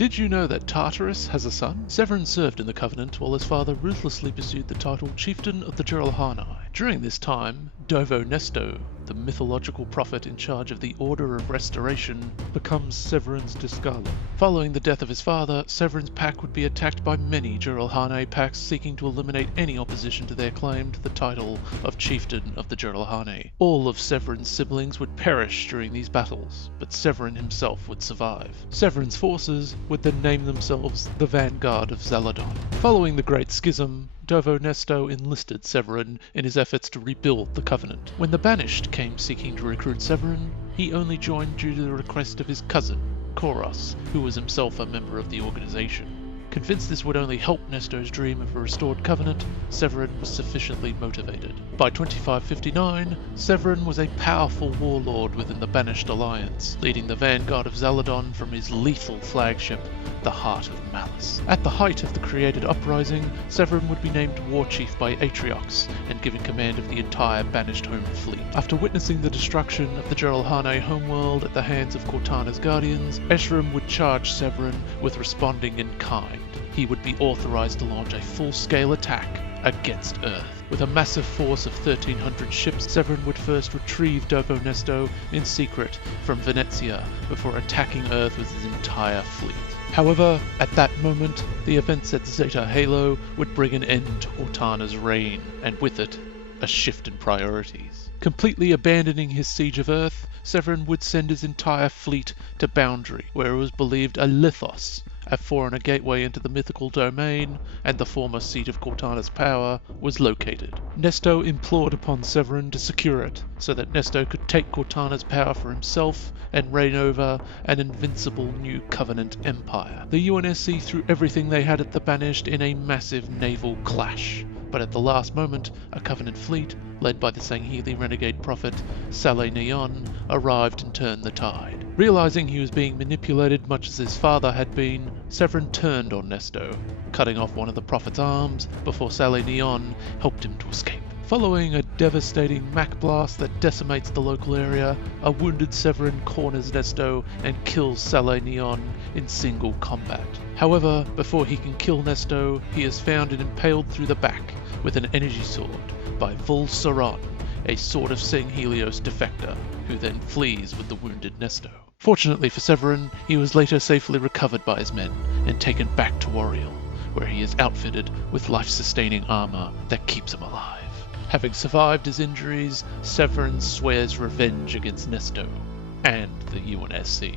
Did you know that Tartarus has a son? Severan served in the Covenant while his father ruthlessly pursued the title Chieftain of the Geralhani. During this time, Dovo Nesto, the mythological prophet in charge of the Order of Restoration, becomes Severan's Discala. Following the death of his father, Severan's pack would be attacked by many Geralhani packs seeking to eliminate any opposition to their claim to the title of Chieftain of the Geralhani. All of Severan's siblings would perish during these battles, but Severan himself would survive. Severan's forces would then name themselves the Vanguard of Zaladon. Following the Great Schism, Dovo Nesto enlisted Severan in his efforts to rebuild the Covenant. When the Banished came seeking to recruit Severan, he only joined due to the request of his cousin, Koros, who was himself a member of the organization. Convinced this would only help Nesto's dream of a restored covenant, Severan was sufficiently motivated. By 2559, Severan was a powerful warlord within the Banished alliance, leading the Vanguard of Zaladon from his lethal flagship, the Heart of Malice. At the height of the created uprising, Severan would be named war chief by Atriox and given command of the entire Banished home fleet. After witnessing the destruction of the Geralhani homeworld at the hands of Cortana's guardians, Escharum would charge Severan with responding in kind. He would be authorized to launch a full-scale attack against Earth. With a massive force of 1,300 ships, Severan would first retrieve Dovo Nesto in secret from Venezia before attacking Earth with his entire fleet. However, at that moment, the events at Zeta Halo would bring an end to Cortana's reign, and with it, a shift in priorities. Completely abandoning his siege of Earth, Severan would send his entire fleet to Boundary, where it was believed a lithos, a forerunner gateway into the mythical domain and the former seat of Cortana's power, was located. Nesto implored upon Severan to secure it, so that Nesto could take Cortana's power for himself and reign over an invincible new Covenant empire. The UNSC threw everything they had at the Banished in a massive naval clash, but at the last moment, a Covenant fleet, led by the Sangheili renegade prophet Saleh Neon, arrived and turned the tide. Realizing he was being manipulated much as his father had been, Severan turned on Nesto, cutting off one of the prophet's arms before Saleh Neon helped him to escape. Following a devastating Mach blast that decimates the local area, a wounded Severan corners Nesto and kills Saleh Neon in single combat. However, before he can kill Nesto, he is found and impaled through the back with an energy sword by Vul Saron, a Sword of Sanghelios defector, who then flees with the wounded Nesto. Fortunately for Severan, he was later safely recovered by his men and taken back to Warrior, where he is outfitted with life-sustaining armor that keeps him alive. Having survived his injuries, Severan swears revenge against Nesto and the UNSC.